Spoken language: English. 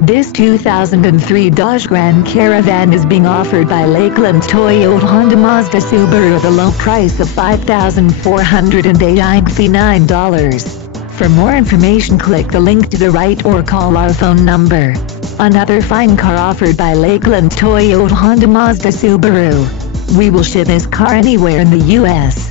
This 2003 Dodge Grand Caravan is being offered by Lakeland Toyota Honda Mazda Subaru at a low price of $5,489. For more information, click the link to the right or call our phone number. Another fine car offered by Lakeland Toyota Honda Mazda Subaru. We will ship this car anywhere in the U.S.